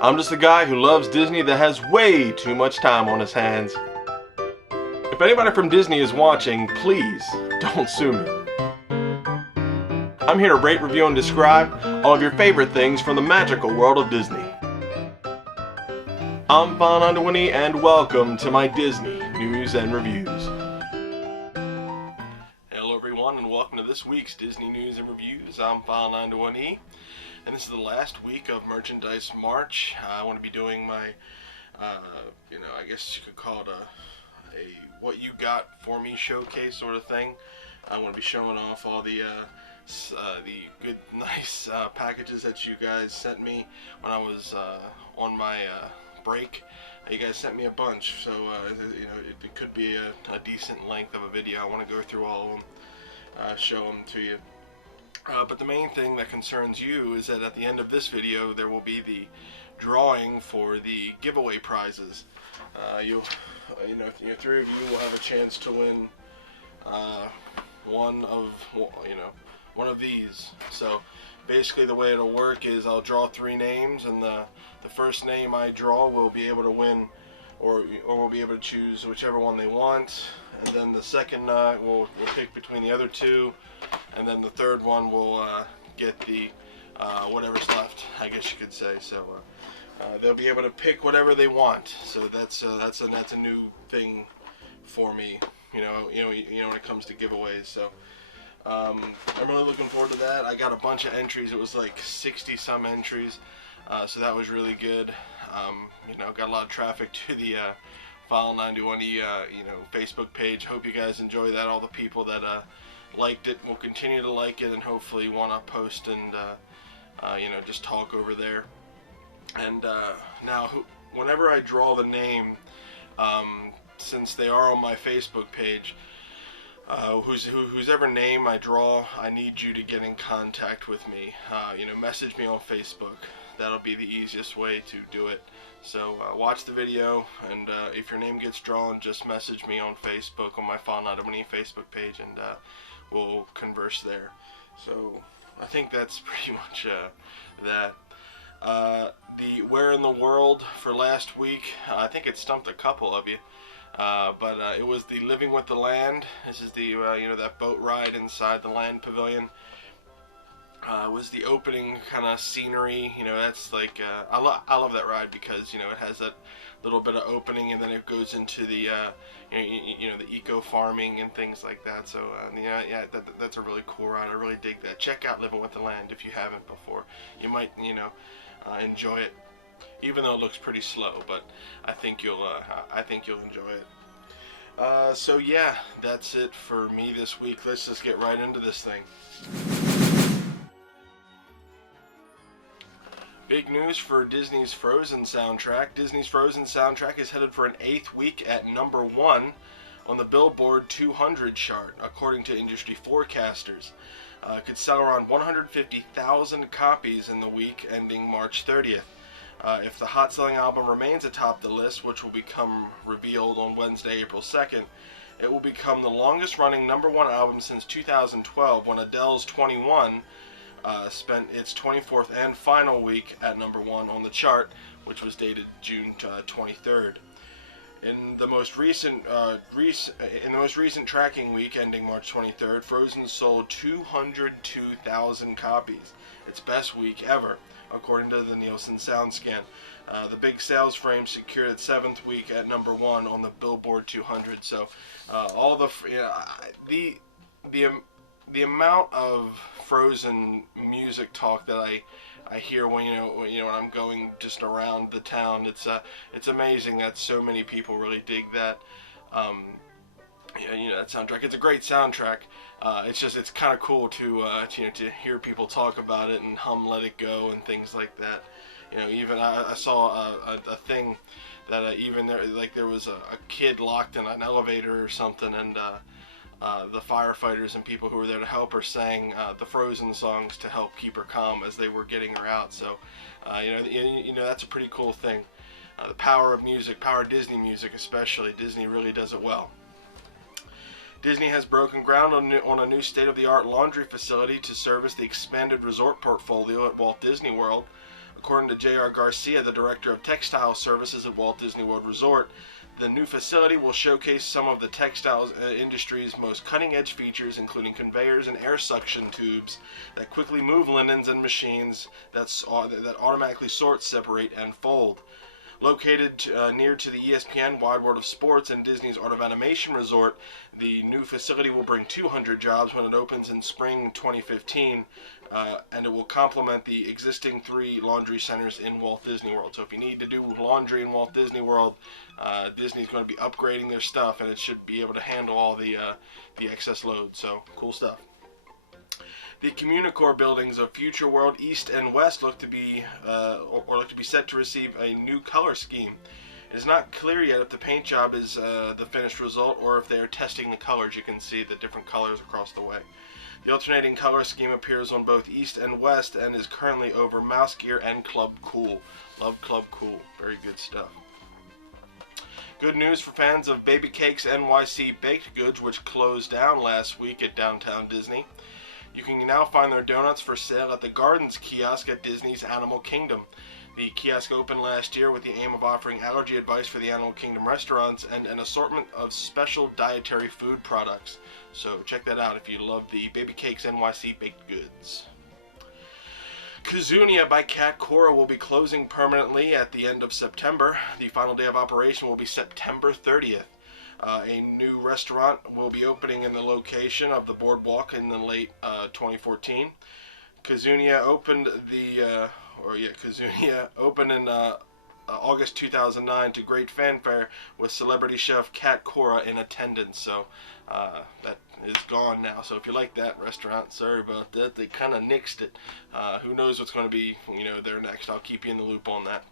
I'm just a guy who loves Disney that has way too much time on his hands. If anybody from Disney is watching, please don't sue me. I'm here to rate, review, and describe all of your favorite things from the magical world of Disney. I'm File91e and welcome to my Disney News and Reviews. Hello everyone and welcome to this week's Disney News and Reviews. I'm File91e and this is the last week of Merchandise March. I want to be doing my, I guess you could call it a what you got for me showcase sort of thing. I want to be showing off all the good, nice packages that you guys sent me when I was on my break. You guys sent me a bunch, so it could be a decent length of a video. I want to go through all of them, show them to you. But the main thing that concerns you is that at the end of this video there will be the drawing for the giveaway prizes. Three of you will have a chance to win one of these. So basically the way it'll work is I'll draw three names, and the first name I draw will be able to win, or will be able to choose whichever one they want, and then the second we'll pick between the other two, and then the third one will get the whatever's left, I guess you could say. So they'll be able to pick whatever they want. So that's a new thing for me, when it comes to giveaways. So I'm really looking forward to that. I got a bunch of entries. It was like 60 some entries, so that was really good. Got a lot of traffic to the File91e Facebook page. Hope you guys enjoy that. All the people that liked it will continue to like it, and hopefully want to post and just talk over there. And now whenever I draw the name, since they are on my Facebook page, whosever name I draw, I need you to get in contact with me. Message me on Facebook. That'll be the easiest way to do it. So watch the video, and if your name gets drawn, just message me on Facebook on my File91e Facebook page, and we'll converse there. So I think that's pretty much that. The Where in the World for last week, I think it stumped a couple of you. But it was the Living with the Land. This is the that boat ride inside the Land Pavilion. It was the opening kind of scenery. That's like I love that ride because it has that little bit of opening, and then it goes into the the eco farming and things like that. So that's a really cool ride. I really dig that. Check out Living with the Land if you haven't before. You might enjoy it, even though it looks pretty slow, but I think you'll enjoy it. So yeah, that's it for me this week. Let's just get right into this thing. Big news for Disney's Frozen soundtrack. Disney's Frozen soundtrack is headed for an 8th week at #1 on the Billboard 200 chart, according to industry forecasters. It could sell around 150,000 copies in the week ending March 30th. If the hot-selling album remains atop the list, which will become revealed on Wednesday, April 2nd, it will become the longest-running #1 album since 2012, when Adele's 21 spent its 24th and final week at #1 on the chart, which was dated June 23rd. In the most recent tracking week ending March 23rd, Frozen sold 202,000 copies, its best week ever, according to the Nielsen SoundScan. The big sales frame secured its 7th week at #1 on the Billboard 200. So all the amount of Frozen music talk that I hear when when I'm going just around the town, it's amazing that so many people really dig that that soundtrack. It's a great soundtrack. It's kind of cool to hear people talk about it and hum Let It Go and things like that. Even I saw a thing that even there was a kid locked in an elevator or something, and the firefighters and people who were there to help her sang the Frozen songs to help keep her calm as they were getting her out. So that's a pretty cool thing. The power of music, power of Disney music especially. Disney really does it well. Disney has broken ground on a new state-of-the-art laundry facility to service the expanded resort portfolio at Walt Disney World. According to J.R. Garcia, the director of textile services at Walt Disney World Resort, the new facility will showcase some of the textiles industry's most cutting-edge features, including conveyors and air suction tubes that quickly move linens and machines that automatically sort, separate, and fold. Located near to the ESPN Wide World of Sports and Disney's Art of Animation Resort, the new facility will bring 200 jobs when it opens in spring 2015, and it will complement the existing 3 laundry centers in Walt Disney World. So if you need to do laundry in Walt Disney World, Disney's going to be upgrading their stuff, and it should be able to handle all the excess load. So cool stuff. The Communicore buildings of Future World East and West look to be set to receive a new color scheme. It is not clear yet if the paint job is the finished result or if they are testing the colors. You can see the different colors across the way. The alternating color scheme appears on both East and West and is currently over Mouse Gear and Club Cool. Love Club Cool. Very good stuff. Good news for fans of Baby Cakes NYC baked goods, which closed down last week at Downtown Disney. You can now find their donuts for sale at the Gardens kiosk at Disney's Animal Kingdom. The kiosk opened last year with the aim of offering allergy advice for the Animal Kingdom restaurants and an assortment of special dietary food products. So check that out if you love the Baby Cakes NYC baked goods. Kazunia by Cat Cora will be closing permanently at the end of September. The final day of operation will be September 30th. A new restaurant will be opening in the location of the boardwalk in the late 2014. Kazunia opened in August 2009 to great fanfare with celebrity chef Cat Cora in attendance. So that is gone now. So if you like that restaurant, sorry about that. They kind of nixed it. Who knows what's going to be there next? I'll keep you in the loop on that.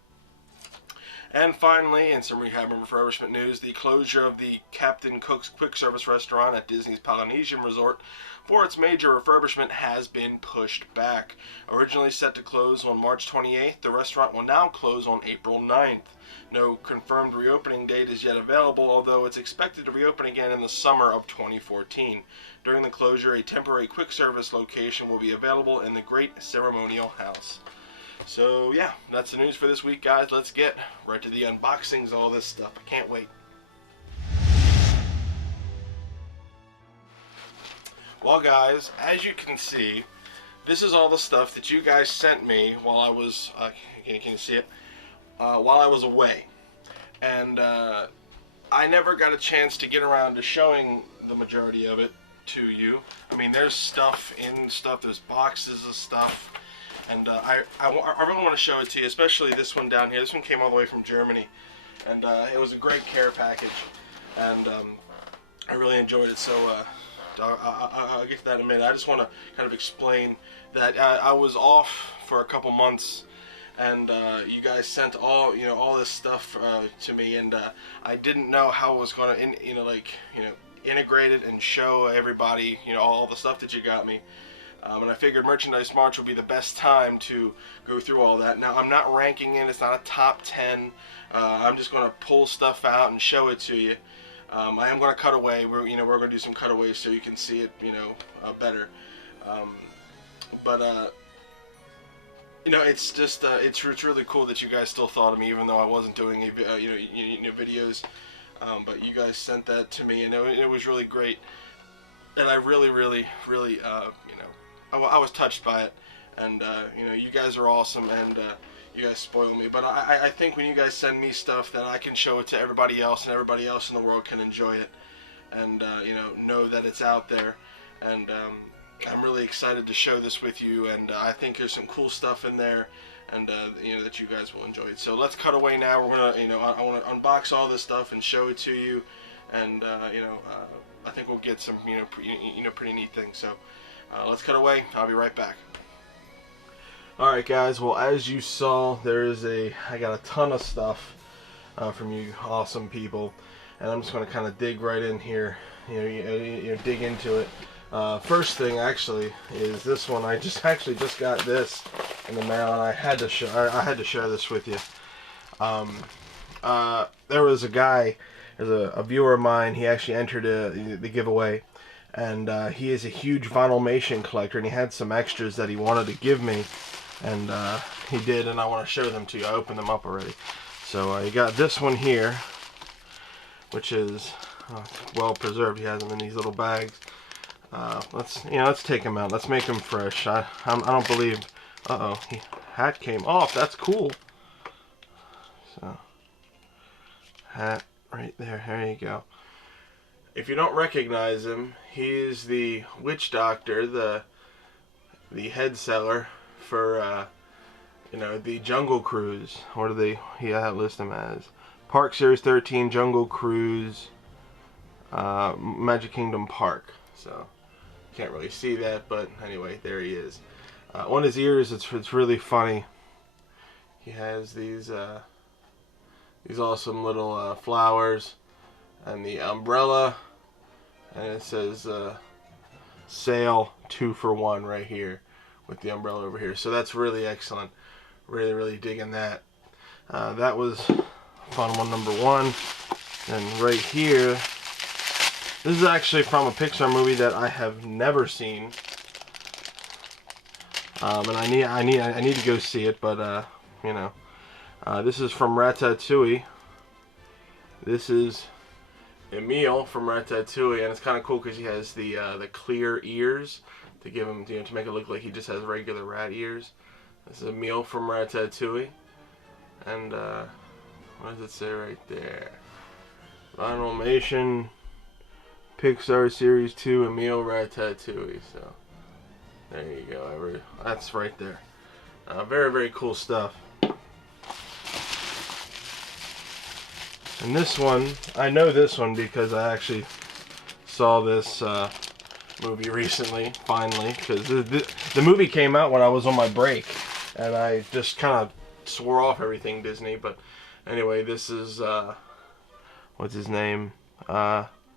And finally, in some rehab and refurbishment news, the closure of the Captain Cook's quick service restaurant at Disney's Polynesian Resort for its major refurbishment has been pushed back. Originally set to close on March 28th, the restaurant will now close on April 9th. No confirmed reopening date is yet available, although it's expected to reopen again in the summer of 2014. During the closure, a temporary quick service location will be available in the Great Ceremonial House. So yeah, that's the news for this week, guys. Let's get right to the unboxings of all this stuff. I can't wait. Well, guys, as you can see, this is all the stuff that you guys sent me while I was, can you see it? While I was away. And I never got a chance to get around to showing the majority of it to you. I mean, there's stuff in stuff, there's boxes of stuff. And I really want to show it to you, especially this one down here. This one came all the way from Germany, and it was a great care package, and I really enjoyed it. So I'll get to that in a minute. I just want to kind of explain that I was off for a couple months, and you guys sent all all this stuff to me, and I didn't know how it was going to integrate it and show everybody all the stuff that you got me. And I figured Merchandise March would be the best time to go through all that. Now, I'm not ranking it. It's not a top 10. I'm just going to pull stuff out and show it to you. I am going to cut away. We're going to do some cutaways so you can see it, better. It's just it's really cool that you guys still thought of me, even though I wasn't doing videos. But you guys sent that to me, and it was really great. And I really, I was touched by it, and you guys are awesome, and you guys spoil me. But I think when you guys send me stuff, then I can show it to everybody else, and everybody else in the world can enjoy it, and know that it's out there. And I'm really excited to show this with you, and I think there's some cool stuff in there, and that you guys will enjoy it. So let's cut away now. We're gonna, I want to unbox all this stuff and show it to you, and I think we'll get some, pretty neat things. So. Let's cut away. I'll be right back. Alright, guys, well, as you saw, I got a ton of stuff from you awesome people, and I'm just going to kind of dig right in here, dig into it. First thing, actually, is this one. I just got this in the mail, and I had to share this with you. There was a guy, there's a viewer of mine, he actually entered the giveaway. And he is a huge Vinylmation collector, and he had some extras that he wanted to give me. and he did, and I want to show them to you. I opened them up already. So you got this one here, which is well preserved. He has them in these little bags. Let's take him out. Let's make him fresh. I don't believe. Hat came off. That's cool. So hat right there. There you go. If you don't recognize him, he's the witch doctor, the head seller for the Jungle Cruise. What do they list him as? Park Series 13 Jungle Cruise, Magic Kingdom Park. So can't really see that, but anyway, there he is. On his ears, it's really funny. He has these awesome little flowers and the umbrella, and it says sale 2 for 1 right here with the umbrella over here. So that's really excellent. Really digging that. That was fun one, number 1. And right here, this is actually from a Pixar movie that I have never seen. And I need to go see it, but this is from Ratatouille. This is Emile from Ratatouille, and it's kind of cool because he has the clear ears to give him, to make it look like he just has regular rat ears. This is Emile from Ratatouille, and what does it say right there? Animation, Pixar Series 2, Emile Ratatouille. So there you go. That's right there. Very cool stuff. And this one, I know this one because I actually saw this movie recently, finally, because the movie came out when I was on my break, and I just kind of swore off everything Disney. But anyway, this is what's his name?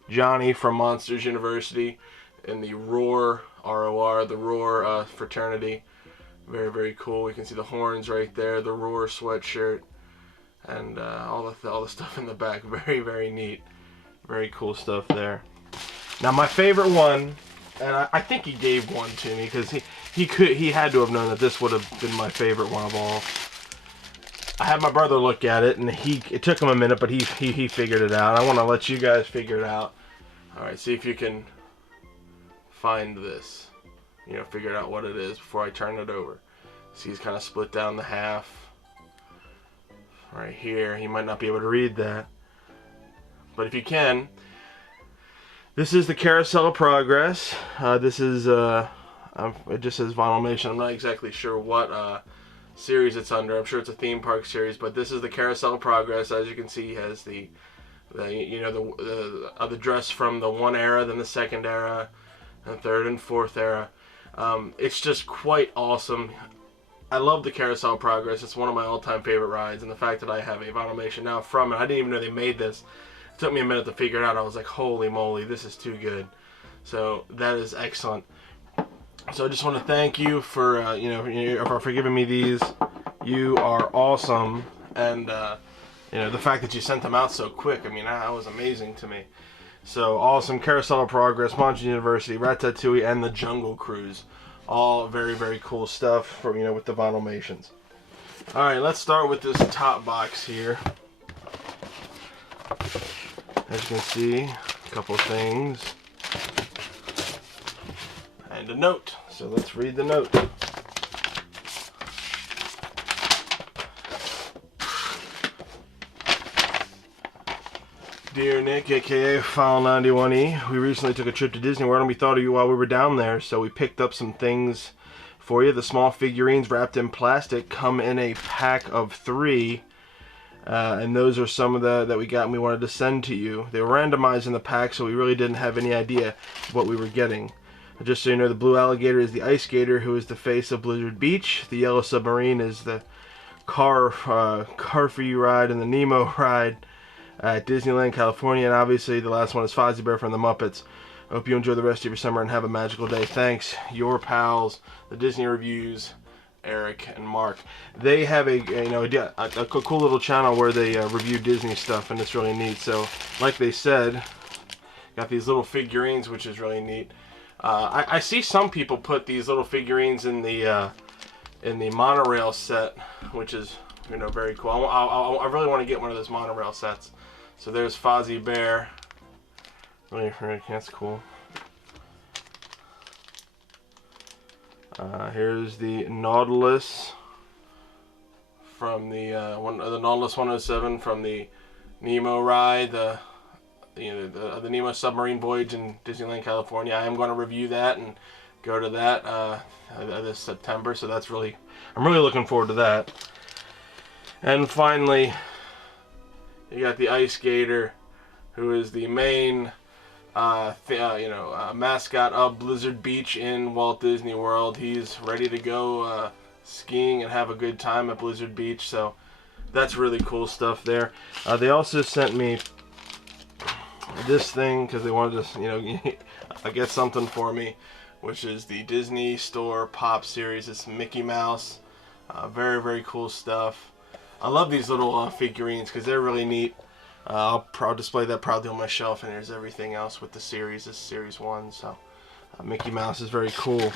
Johnny from Monsters University in the Roar, R-O-R, the Roar fraternity. Very cool. You can see the horns right there, the Roar sweatshirt, and all the stuff in the back. Very neat. Very cool stuff there. Now my favorite one, and I think he gave one to me because he had to have known that this would have been my favorite one of all. I had my brother look at it, and it took him a minute, but he figured it out. I want to let you guys figure it out. All right, see if you can find this. Figure out what it is before I turn it over. See, he's kind of split down the half. Right here, you might not be able to read that, but if you can, this is the Carousel of Progress. This is it just says Vinylmation. I'm not exactly sure what series it's under. I'm sure it's a theme park series, but this is the Carousel of Progress. As you can see, he has the dress from the 1 era, then the 2nd era, and 3rd and 4th era. It's just quite awesome. I love the Carousel of Progress. It's one of my all-time favorite rides, and the fact that I have a Vinylmation now from it, I didn't even know they made this. It took me a minute to figure it out. I was like, holy moly, this is too good. So that is excellent. So I just want to thank you for for giving me these. You are awesome, and the fact that you sent them out so quick. I mean, that was amazing to me. So awesome. Carousel of Progress, Monsters University, Ratatouille, and the Jungle Cruise. All very cool stuff for with the Vinylmations. All right, let's start with this top box here. As you can see, a couple things and a note. So let's read the note. Dear Nick, aka File91e, we recently took a trip to Disney World and we thought of you while we were down there, so we picked up some things for you. The small figurines wrapped in plastic come in a pack of 3, and those are some of that we got and we wanted to send to you. They were randomized in the pack, so we really didn't have any idea what we were getting. Just so you know, the blue alligator is the ice skater who is the face of Blizzard Beach. The yellow submarine is the car for you ride and the Nemo ride at Disneyland, California, and obviously the last one is Fozzie Bear from the Muppets. I hope you enjoy the rest of your summer and have a magical day. Thanks, your pals, the Disney Reviews, Eric and Mark. They have a cool little channel where they review Disney stuff, and it's really neat. So, like they said, got these little figurines, which is really neat. I see some people put these little figurines in the in the monorail set, which is, you know, very cool. I really want to get one of those monorail sets. So there's Fozzie Bear. Really, that's cool. Here's the Nautilus from the Nautilus 107 from the Nemo ride, the Nemo submarine voyage in Disneyland, California. I am going to review that and go to that this September, so that's really, I'm really looking forward to that. And finally, you got the Ice Gator, who is the main mascot of Blizzard Beach in Walt Disney World. He's ready to go skiing and have a good time at Blizzard Beach, so that's really cool stuff there. They also sent me this thing because they wanted to, get something for me, which is the Disney Store Pop series. It's Mickey Mouse. Very, very cool stuff. I love these little figurines because they're really neat. I'll display that proudly on my shelf, and there's everything else with the series. This is Series 1, so Mickey Mouse is very cool. And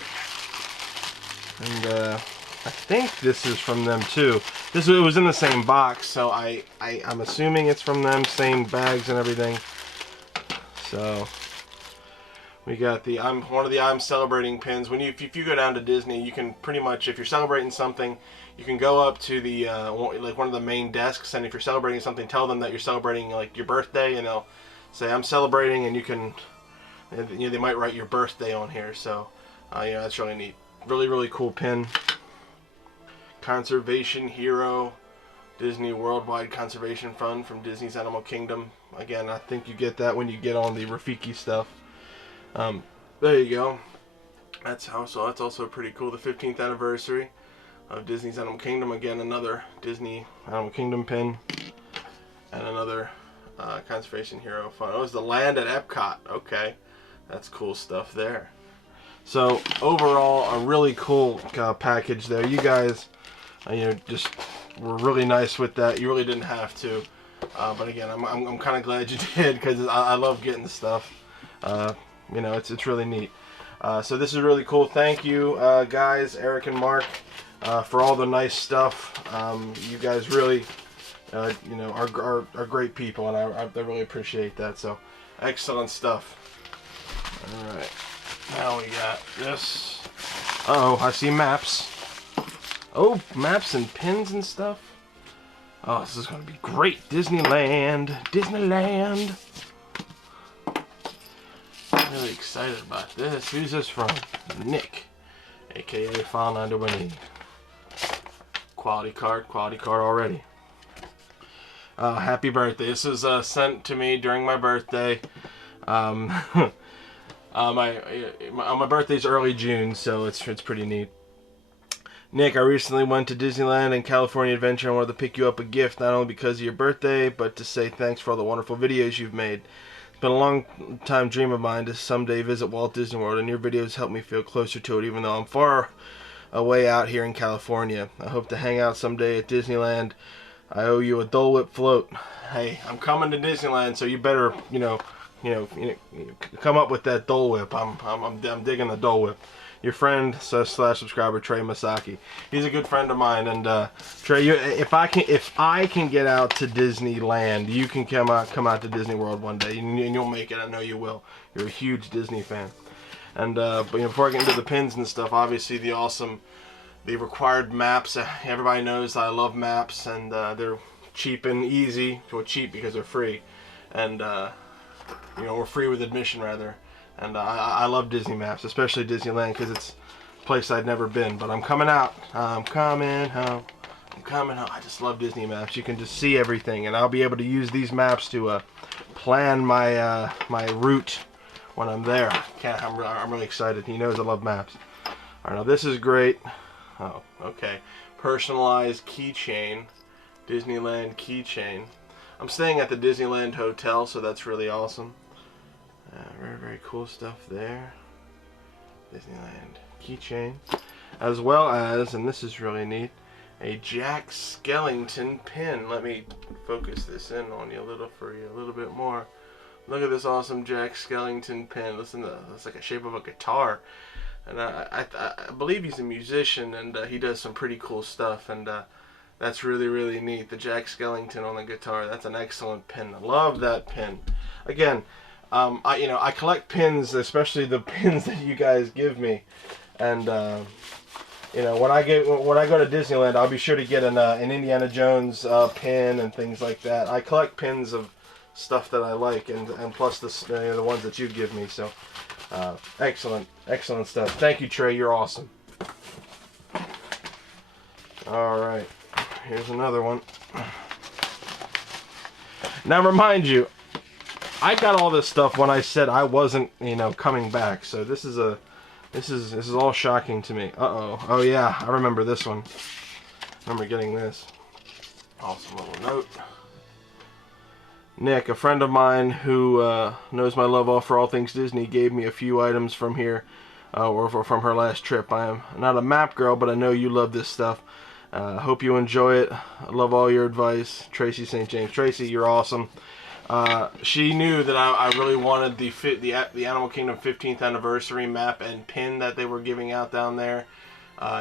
I think this is from them too. It was in the same box, so I'm assuming it's from them, same bags and everything. So we got the one of the I'm celebrating pins. If you go down to Disney, you can pretty much, if you're celebrating something, you can go up to the like one of the main desks, and if you're celebrating something, tell them that you're celebrating like your birthday, and they'll say I'm celebrating, and you can, they might write your birthday on here. So that's really neat. Really, really cool pin. Conservation Hero, Disney Worldwide Conservation Fund from Disney's Animal Kingdom. Again, I think you get that when you get on the Rafiki stuff. There you go. That's also pretty cool. The 15th anniversary of Disney's Animal Kingdom. Again, another Disney Animal Kingdom pin, and another Conservation Hero Fund. Oh, it's the land at Epcot. Okay, that's cool stuff there. So overall, a really cool package there. You guys, just were really nice with that. You really didn't have to, but again, I'm kind of glad you did, because I love getting the stuff. It's really neat. So this is really cool. Thank you, guys, Eric and Mark, for all the nice stuff. You guys really, are great people, and I really appreciate that. So excellent stuff. All right. Now we got this. Uh-oh, I see maps. Oh, maps and pins and stuff. Oh, this is going to be great. Disneyland. Disneyland. I'm really excited about this. Who's this from? Nick, a.k.a. File91e's. Quality card already. Happy birthday. This was sent to me during my birthday. My birthday's early June, so it's pretty neat. Nick, I recently went to Disneyland and California Adventure. I wanted to pick you up a gift, not only because of your birthday, but to say thanks for all the wonderful videos you've made. It's been a long time dream of mine to someday visit Walt Disney World, and your videos help me feel closer to it, even though I'm far away out here in California. I hope to hang out someday at Disneyland. I owe you a Dole Whip float. Hey, I'm coming to Disneyland, so you better, come up with that Dole Whip. I'm digging the Dole Whip. Your friend / subscriber Trey Masaki. He's a good friend of mine, and Trey, if I can get out to Disneyland, you can come out to Disney World one day, and you'll make it. I know you will. You're a huge Disney fan. And but before I get into the pins and stuff, obviously the required maps. Everybody knows I love maps, and they're cheap and easy. Well, cheap because they're free, and we're free with admission rather. And I love Disney maps, especially Disneyland, because it's a place I'd never been. But I'm coming out. I'm coming home. I'm coming home. I just love Disney maps. You can just see everything, and I'll be able to use these maps to plan my my route when I'm there. I'm really excited. He knows I love maps. All right, now this is great. Oh, okay. Personalized keychain. Disneyland keychain. I'm staying at the Disneyland Hotel, so that's really awesome. Very, very cool stuff there. Disneyland keychain. As well as, and this is really neat, a Jack Skellington pin. Let me focus this in on you a little bit more. Look at this awesome Jack Skellington pin. Listen to it's like a shape of a guitar. and I believe he's a musician, and he does some pretty cool stuff, and that's really, really neat. The Jack Skellington on the guitar, that's an excellent pin. I love that pin. Again, I collect pins, especially the pins that you guys give me, and when I go to Disneyland, I'll be sure to get an Indiana Jones pin and things like that. I collect pins of stuff that I like, and plus the ones that you give me. So excellent stuff. Thank you, Trey. You're awesome. All right, here's another one. Now, remind you, I got all this stuff when I said I wasn't, coming back. So this is all shocking to me. Oh yeah, I remember this one. I remember getting this. Awesome little note. Nick, a friend of mine who knows my love for all things Disney, gave me a few items from here, or from her last trip. I am not a map girl, but I know you love this stuff. Hope you enjoy it. I love all your advice. Tracy St. James. Tracy, you're awesome. She knew that I really wanted the Animal Kingdom 15th anniversary map and pin that they were giving out down there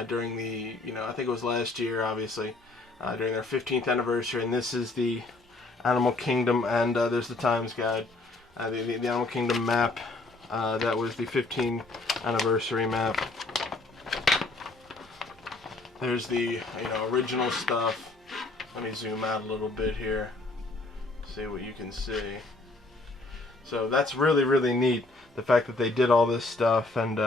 during the, I think it was last year, obviously, during their 15th anniversary. And this is the Animal Kingdom, and there's the Times Guide, the Animal Kingdom map. That was the 15th anniversary map. There's the original stuff. Let me zoom out a little bit here. See what you can see. So that's really, really neat. The fact that they did all this stuff, and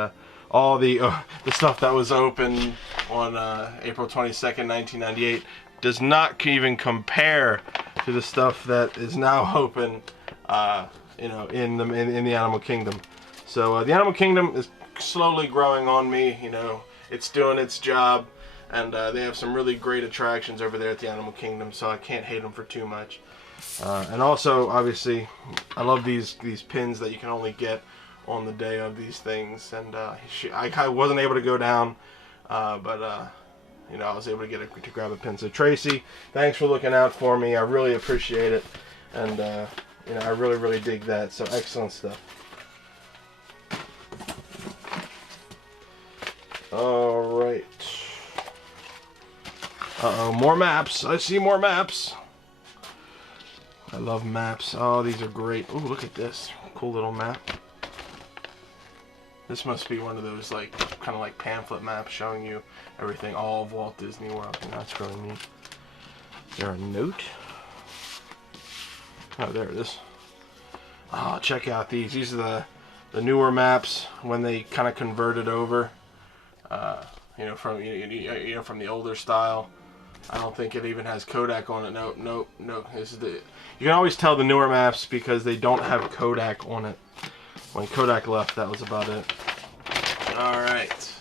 all the stuff that was open on April 22nd, 1998 does not even compare to the stuff that is now open, in the Animal Kingdom. So the Animal Kingdom is slowly growing on me. It's doing its job, and they have some really great attractions over there at the Animal Kingdom. So I can't hate them for too much. And also, obviously, I love these pins that you can only get on the day of these things. And I wasn't able to go down, but I was able to grab a pin. So Tracy, thanks for looking out for me. I really appreciate it, and I really, really dig that. So excellent stuff. All right. More maps. I see more maps. I love maps. Oh, these are great. Oh, look at this. Cool little map. This must be one of those, kind of like pamphlet maps showing you everything, all of Walt Disney World. And that's really neat. Is there a note? Oh, there it is. Oh, check out these. These are the newer maps when they kind of converted over. From the older style. I don't think it even has Kodak on it. Nope. This is you can always tell the newer maps because they don't have Kodak on it. When Kodak left, that was about it. Alright.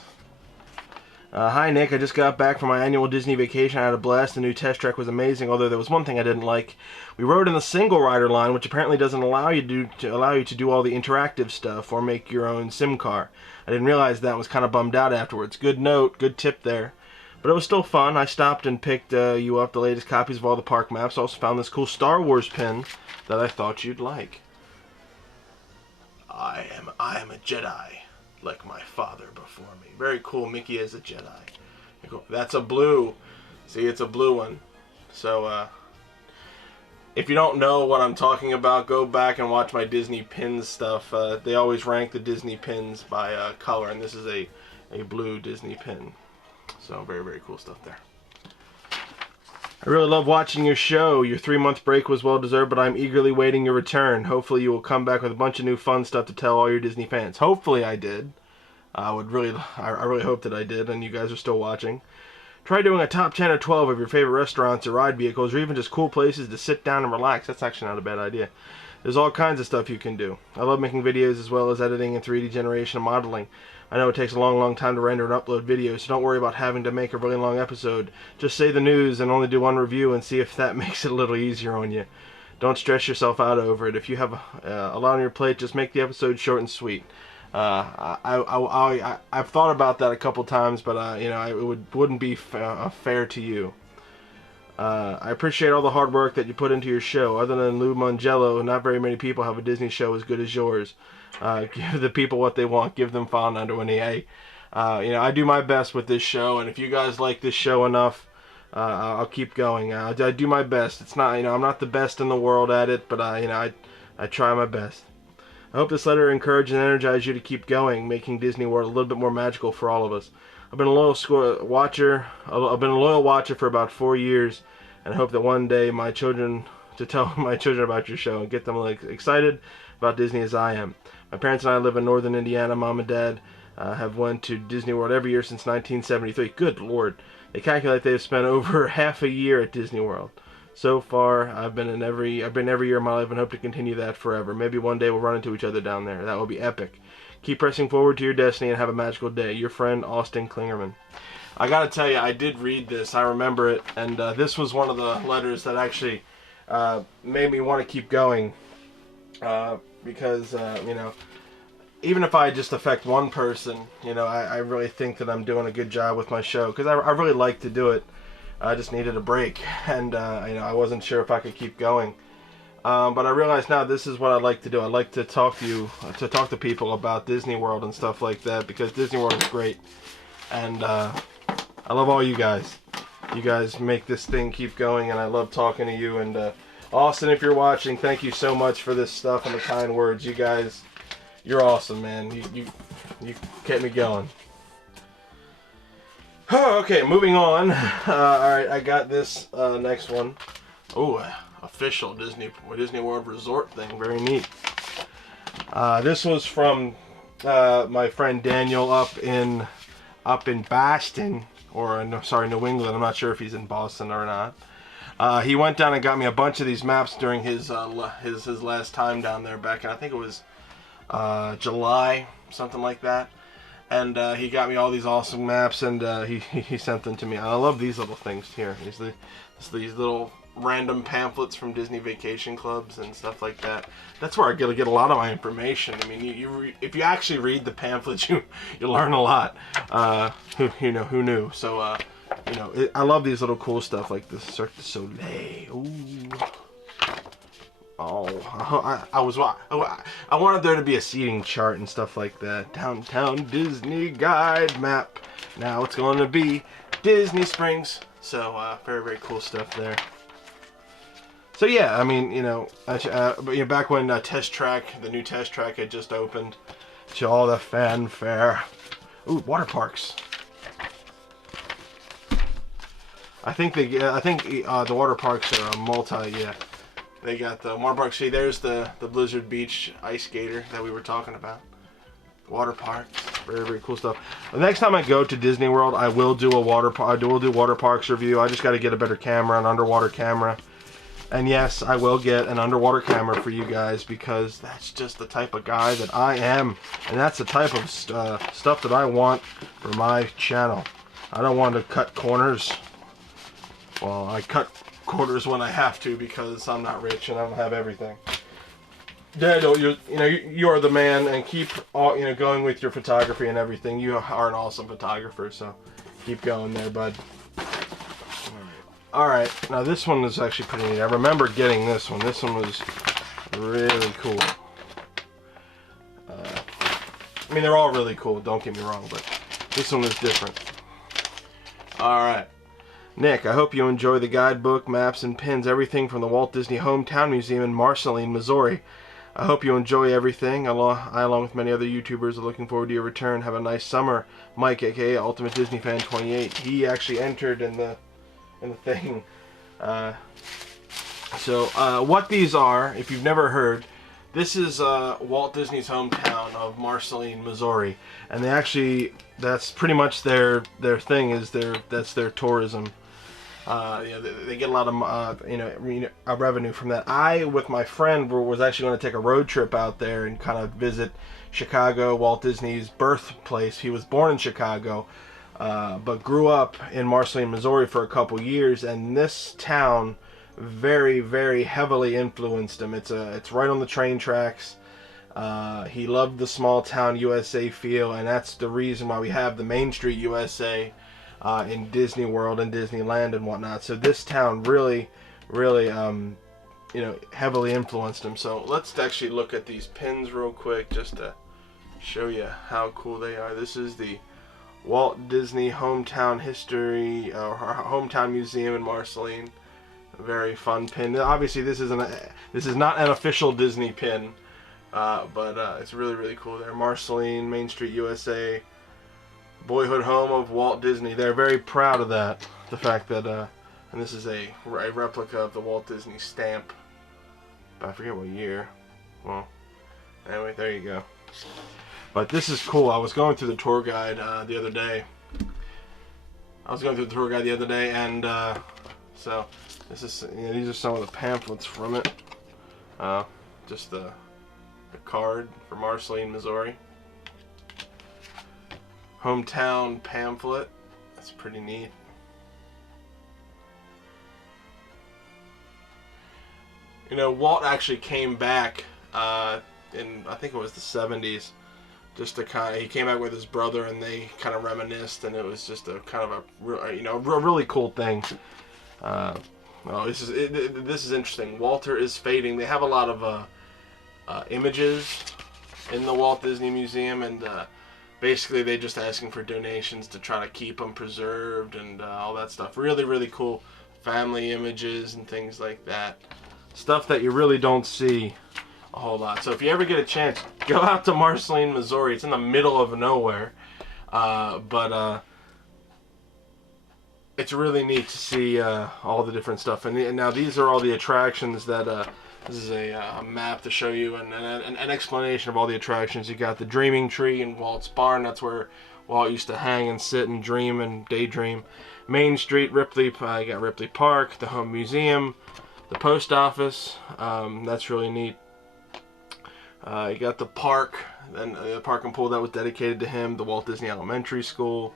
Hi Nick, I just got back from my annual Disney vacation. I had a blast. The new test track was amazing, although there was one thing I didn't like. We rode in the single rider line, which apparently doesn't allow you to do all the interactive stuff or make your own sim car. I didn't realize that. Was kind of bummed out afterwards. Good note, good tip there. But it was still fun. I stopped and picked you up the latest copies of all the park maps. Also found this cool Star Wars pin that I thought you'd like. I am a Jedi, like my father before me. Very cool. Mickey as a Jedi. That's a blue. See, it's a blue one. So if you don't know what I'm talking about, go back and watch my Disney pins stuff. They always rank the Disney pins by color, and this is a blue Disney pin. So very, very cool stuff there. I really love watching your show. Your 3-month break was well deserved, but I'm eagerly waiting your return. Hopefully you will come back with a bunch of new fun stuff to tell all your Disney fans. Hopefully I did. I really hope that I did, and you guys are still watching. Try doing a top 10 or 12 of your favorite restaurants or ride vehicles, or even just cool places to sit down and relax. That's actually not a bad idea. There's all kinds of stuff you can do. I love making videos as well as editing and 3D generation and modeling. I know it takes a long time to render and upload videos, so don't worry about having to make a really long episode. Just say the news and only do one review and see if that makes it a little easier on you. Don't stress yourself out over it. If you have a lot on your plate, just make the episode short and sweet. I've thought about that a couple times, but it wouldn't be fair to you. I appreciate all the hard work that you put into your show. Other than Lou Mangello, not very many people have a Disney show as good as yours. Give the people what they want. Give them File91e. I do my best with this show, and if you guys like this show enough, I'll keep going. I do my best. It's not, I'm not the best in the world at it, but I try my best. I hope this letter encouraged and energized you to keep going, making Disney World a little bit more magical for all of us. I've been a loyal watcher. I've been a loyal watcher for about 4 years, and I hope that one day to tell my children about your show and get them excited about Disney as I am. My parents and I live in northern Indiana. Mom and Dad have went to Disney World every year since 1973. Good Lord. They calculate they've spent over half a year at Disney World. So far, I've been every year of my life and hope to continue that forever. Maybe one day we'll run into each other down there. That will be epic. Keep pressing forward to your destiny and have a magical day. Your friend, Austin Klingerman. I gotta tell you, I did read this. I remember it, and this was one of the letters that actually made me want to keep going. Because, even if I just affect one person, I really think that I'm doing a good job with my show. Because I really like to do it. I just needed a break, and I wasn't sure if I could keep going. But I realize now this is what I like to do. I like to talk to people about Disney World and stuff like that, because Disney World is great, and I love all you guys. You guys make this thing keep going, and I love talking to you. And Austin, if you're watching, thank you so much for this stuff and the kind words. You guys, you're awesome, man. You kept me going. Okay, moving on. Alright, I got this next one. Oh, official Disney World Resort thing. Very neat. This was from my friend Daniel up in Boston, or New England. I'm not sure if he's in Boston or not. He went down and got me a bunch of these maps during his last time down there back in, I think it was July, something like that. And he got me all these awesome maps, and he sent them to me. I love these little things here. These little random pamphlets from Disney vacation clubs and stuff like that. That's where I get a lot of my information. I mean, if you actually read the pamphlets, you learn a lot. Who knew? So I love these little cool stuff like the Cirque du Soleil. Ooh. Oh, I wanted there to be a seating chart and stuff like that. Downtown Disney Guide map. Now it's going to be Disney Springs. So very, very cool stuff there. So yeah, I mean, but back when the new test track had just opened, to all the fanfare. Ooh, water parks. I think the water parks are yeah. They got the water park. See, there's the Blizzard Beach ice skater that we were talking about. Water parks, very, very cool stuff. The next time I go to Disney World, I will do water parks review. I just got to get a better camera, an underwater camera. And yes, I will get an underwater camera for you guys, because that's just the type of guy that I am, and that's the type of stuff that I want for my channel. I don't want to cut corners. Well, I cut corners when I have to, because I'm not rich and I don't have everything. Daniel, you are the man, and keep going with your photography and everything. You are an awesome photographer, so keep going there, bud. Alright, now this one is actually pretty neat. I remember getting this one. This one was really cool. I mean, they're all really cool, don't get me wrong, but this one is different. Alright. Nick, I hope you enjoy the guidebook, maps, and pins, everything from the Walt Disney Hometown Museum in Marceline, Missouri. I hope you enjoy everything. I, along with many other YouTubers, are looking forward to your return. Have a nice summer. Mike, aka Ultimate Disney Fan 28. He actually entered in the thing. What these are, if you've never heard, this is Walt Disney's hometown of Marceline, Missouri, and that's pretty much their thing, that's their tourism. They get a lot of revenue from that. I, with my friend, was actually going to take a road trip out there and kind of visit Chicago, Walt Disney's birthplace. He was born in Chicago, but grew up in Marceline, Missouri for a couple years, and this town very, very heavily influenced him. It's right on the train tracks. He loved the small town USA feel, and that's the reason why we have the Main Street USA. in Disney World and Disneyland and whatnot. So this town really, really, you know, heavily influenced him. So let's actually look at these pins real quick just to show you how cool they are. This is the Walt Disney Hometown History, Hometown Museum in Marceline. A very fun pin. Obviously, this is not an official Disney pin, but it's really, really cool. There, Marceline, Main Street, USA, boyhood home of Walt Disney. They're very proud of that. The fact that, and this is a replica of the Walt Disney stamp. But I forget what year. Well, anyway, there you go. But this is cool. I was going through the tour guide the other day. And so this is, you know, these are some of the pamphlets from it. Just the card for Marceline, Missouri. Hometown pamphlet. That's pretty neat. You know, Walt actually came back in, I think it was the 70s, just to he came back with his brother, and they kind of reminisced, and it was just a kind of a, you know, a really cool thing. Well, this is interesting. Walter is fading. They have a lot of images in the Walt Disney Museum, and basically they're just asking for donations to try to keep them preserved and all that stuff. Really, really cool family images and things like that. Stuff that you really don't see a whole lot. So if you ever get a chance, go out to Marceline, Missouri. It's in the middle of nowhere, but it's really neat to see all the different stuff. And now these are all the attractions that this is a map to show you and an explanation of all the attractions. You got the Dreaming Tree in Walt's barn. That's where Walt used to hang and sit and dream and daydream. Main Street, Ripley. You got Ripley Park, the Home Museum, the post office. That's really neat. You got the park, and the park and pool that was dedicated to him, the Walt Disney Elementary School,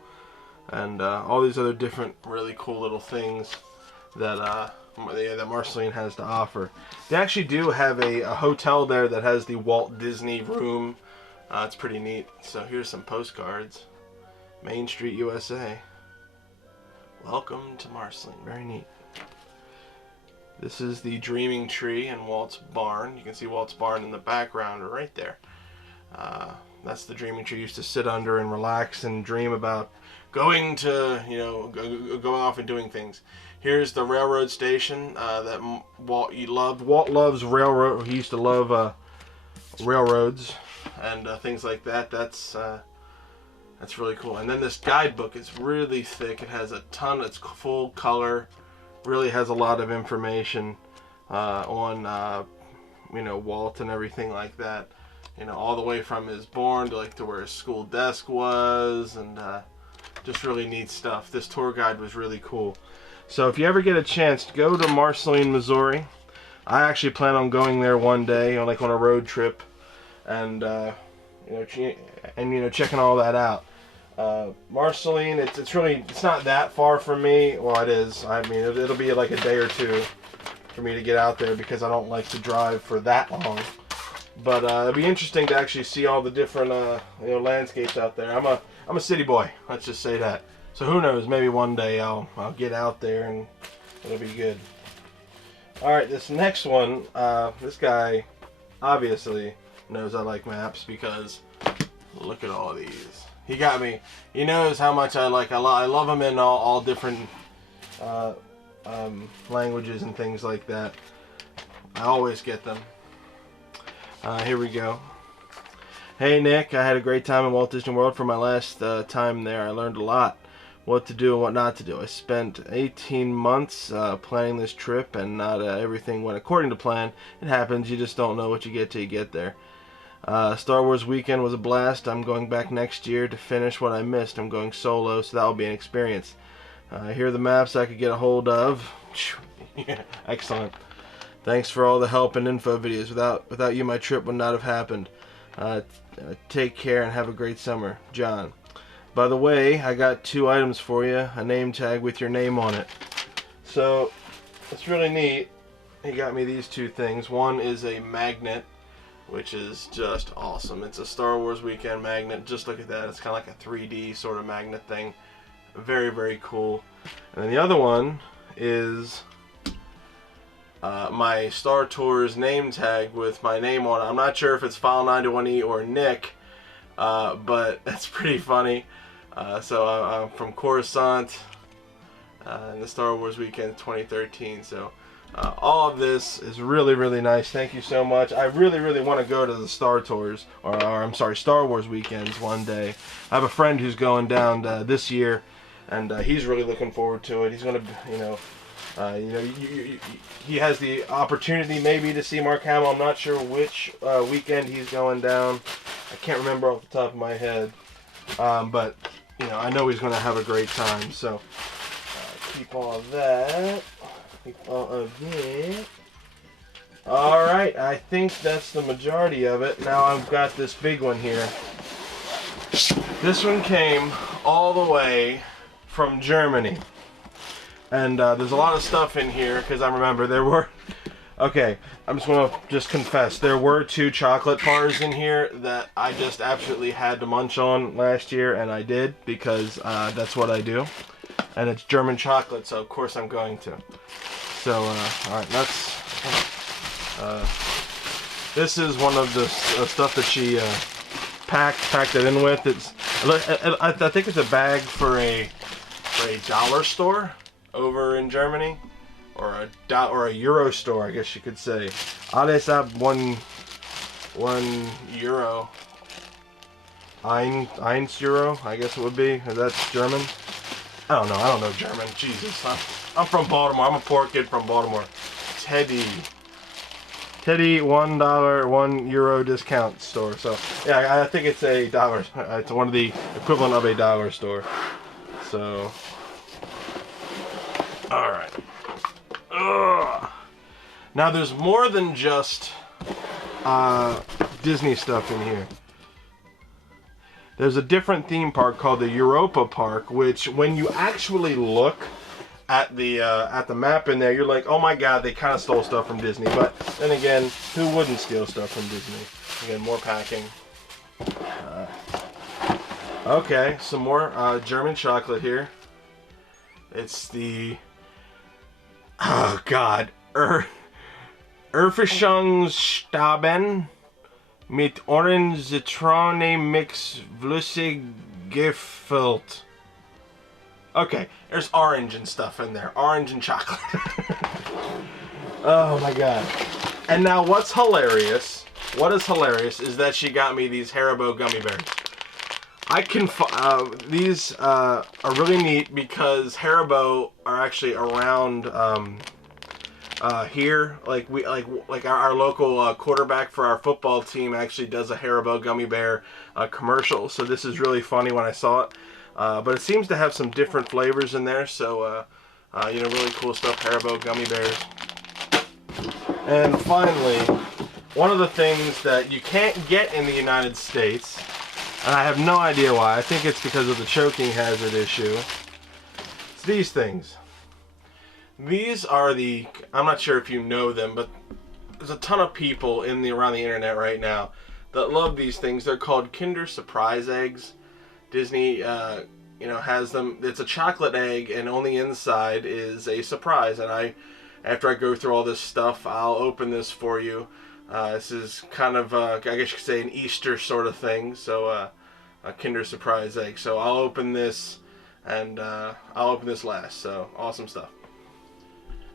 and all these other different really cool little things that that Marceline has to offer. They actually do have a hotel there that has the Walt Disney room. It's pretty neat. So here's some postcards. Main Street, USA. Welcome to Marceline. Very neat. This is the Dreaming Tree in Walt's barn. You can see Walt's barn in the background right there. That's the Dreaming Tree. He used to sit under and relax and dream about going to, you know, going off and doing things. Here's the railroad station that Walt loved. Walt loves railroad. He used to love railroads and things like that. That's really cool. And then this guidebook is really thick. It has a ton. It's full color. Really has a lot of information on you know, Walt and everything like that. You know, all the way from his born to where his school desk was, and just really neat stuff. This tour guide was really cool. So if you ever get a chance, go to Marceline, Missouri. I actually plan on going there one day, on a road trip, and you know, checking all that out. Marceline, it's not that far from me. Well, it is. I mean, it'll be like a day or two for me to get out there because I don't like to drive for that long. But it'll be interesting to actually see all the different you know, landscapes out there. I'm a city boy. Let's just say that. So who knows? Maybe one day I'll get out there and it'll be good. All right, this next one. This guy obviously knows I like maps because look at all these. He got me. He knows how much I love them in all different languages and things like that. I always get them. Here we go. Hey Nick, I had a great time in Walt Disney World for my last time there. I learned a lot. What to do and what not to do. I spent 18 months planning this trip, and not everything went according to plan. It happens. You just don't know what you get till you get there. Star Wars weekend was a blast. I'm going back next year to finish what I missed. I'm going solo, so that will be an experience. Here are the maps I could get a hold of. Excellent. Thanks for all the help and info videos. Without you, my trip would not have happened. Take care and have a great summer. John. By the way, I got 2 items for you. A name tag with your name on it. So, it's really neat. He got me these 2 things. One is a magnet, which is just awesome. It's a Star Wars weekend magnet. Just look at that. It's kind of like a 3D sort of magnet thing. Very, very cool. And then the other one is my Star Tours name tag with my name on it. I'm not sure if it's File91e or Nick, but it's pretty funny. So I'm from Coruscant in the Star Wars weekend 2013. So all of this is really, really nice. Thank you so much. I really, really want to go to the Star Tours, or I'm sorry, Star Wars weekends one day. I have a friend who's going down this year, and he's really looking forward to it. He's going to, he has the opportunity maybe to see Mark Hamill. I'm not sure which weekend he's going down. I can't remember off the top of my head, but I know he's going to have a great time. So keep all of that. Keep all of it. All right, I think that's the majority of it. Now I've got this big one here. This one came all the way from Germany. And there's a lot of stuff in here, because I remember there were... Okay, I'm just going to confess. There were 2 chocolate bars in here that I just absolutely had to munch on last year, and I did, because that's what I do. And it's German chocolate, so of course I'm going to. So, alright, that's... this is one of the stuff that she packed it in with. I think it's a bag for a dollar store over in Germany, or a Euro store, I guess you could say. Alles ab 1 euro. Eins Euro, I guess it would be. That's German. I don't know German. Jesus, I'm from Baltimore. I'm a poor kid from Baltimore. Teddy, $1, 1 euro discount store. So yeah, I think it's a dollar. It's one of the equivalent of a dollar store. So. Alright. Now there's more than just Disney stuff in here. There's a different theme park called the Europa Park, which when you actually look at the map in there, you're like, oh my god, they kind of stole stuff from Disney. But then again, who wouldn't steal stuff from Disney? Again, more packing. Okay, some more German chocolate here. It's the... Oh God, Erfischungsstaben mit Orange Zitrone Mix Flüssig gefüllt. Okay, there's orange and stuff in there. Orange and chocolate. Oh my god. And now what's hilarious, is that she got me these Haribo gummy bears. These are really neat because Haribo are actually around here. Like our local quarterback for our football team actually does a Haribo gummy bear commercial. So this is really funny when I saw it. But it seems to have some different flavors in there. So really cool stuff. Haribo gummy bears. And finally, one of the things that you can't get in the United States. And I have no idea why. I think it's because of the choking hazard issue. It's these things. These are I'm not sure if you know them, but there's a ton of people around the internet right now that love these things. They're called Kinder Surprise eggs. Disney, has them. It's a chocolate egg, and on the inside is a surprise. And after I go through all this stuff, I'll open this for you. This is kind of, I guess you could say, an Easter sort of thing. So, a Kinder Surprise egg. So I'll open this, and I'll open this last. So, awesome stuff.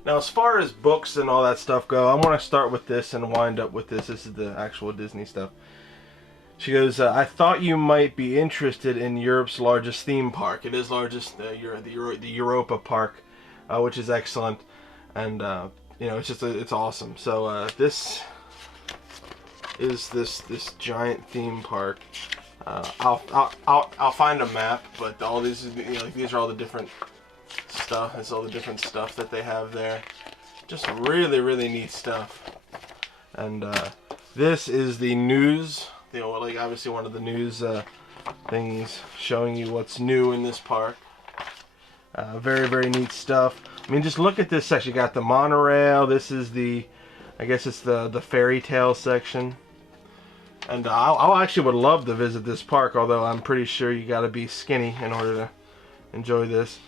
Now, as far as books and all that stuff go, I want to start with this and wind up with this. This is the actual Disney stuff. She goes, I thought you might be interested in Europe's largest theme park. It is largest, the Europa Park, which is excellent. And, it's awesome. So, this is this giant theme park. I'll find a map, but all these these are all the different stuff. It's all the different stuff that they have there. Just really, really neat stuff. And this is the news. Obviously one of the news things showing you what's new in this park. Very, very neat stuff. I mean, just look at this section. You got the monorail. This is I guess it's the fairy tale section. And I actually would love to visit this park, although I'm pretty sure you got to be skinny in order enjoy this.